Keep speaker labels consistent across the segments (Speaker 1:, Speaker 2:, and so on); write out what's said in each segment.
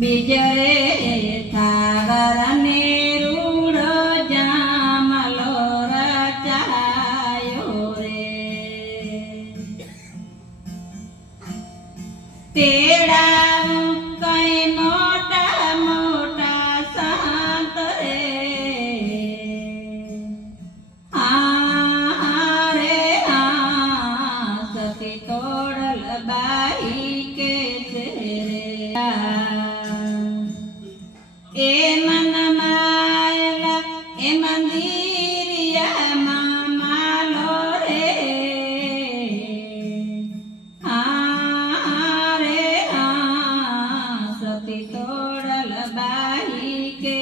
Speaker 1: bị chơi એ મન માયલા એ મંદિરિયામાં માલો રે. આ રે આ સતી તોડલ બાઈ કે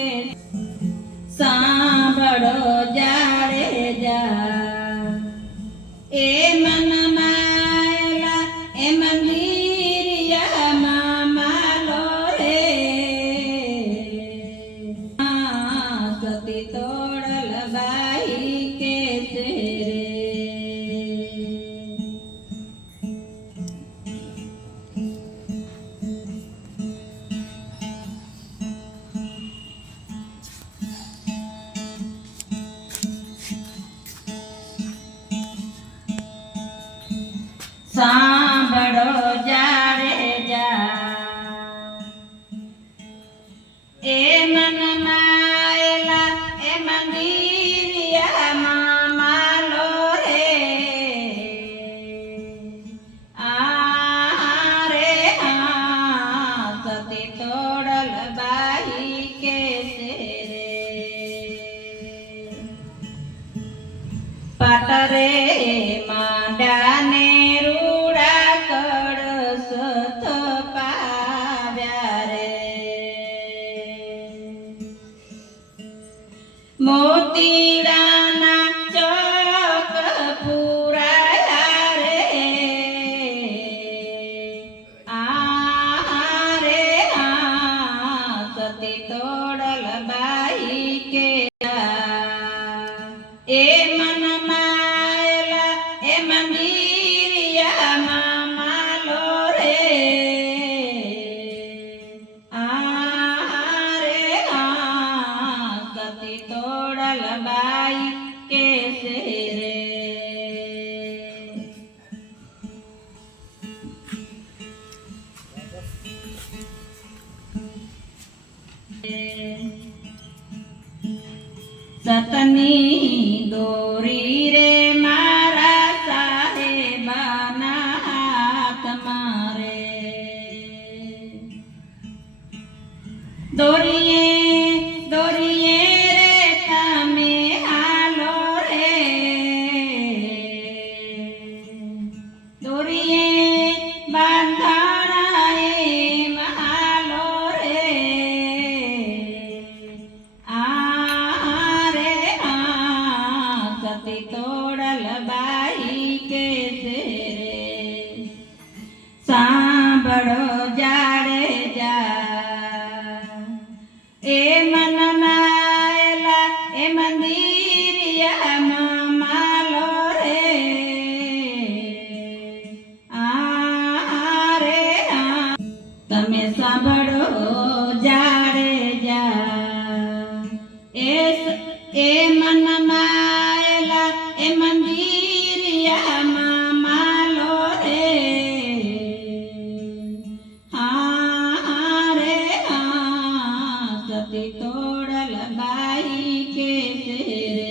Speaker 1: સાંભળો જા સાંભળો જારે જા. એ મન માયલા એ મંદિરિયામાં માલો હે. આ રે હા સતી તોડલ બાહી કે પાટરે માંડાને બાઈ કે રે? સતની દોરી રે મારા સાહેબાના હાથ મારે દોરીએ એ મન માયલા, એ મંદિરિયામાં માલો રે. આ રે આ સતી તોડલ બાઈ કે રે.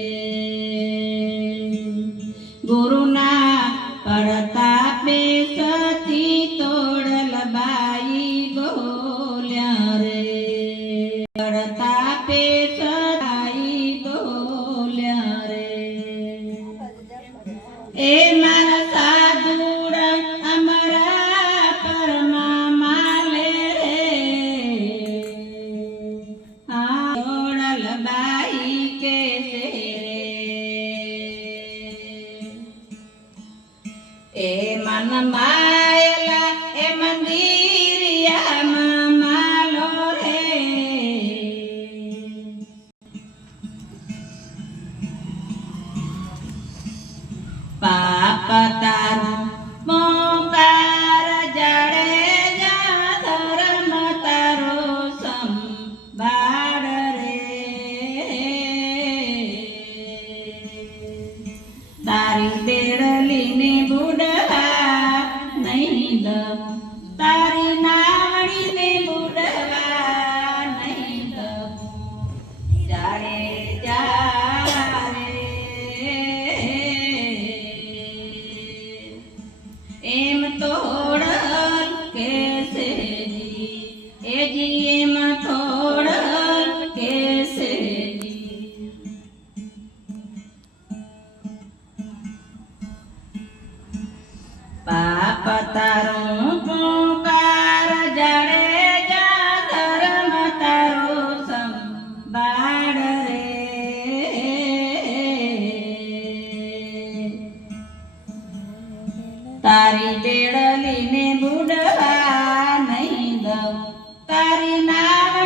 Speaker 1: ఏ మన మాయల ఏ మందిరియా మామాలో రే તારું પુકાર જડે જા બુડવા નહીં દઉં. તારી ના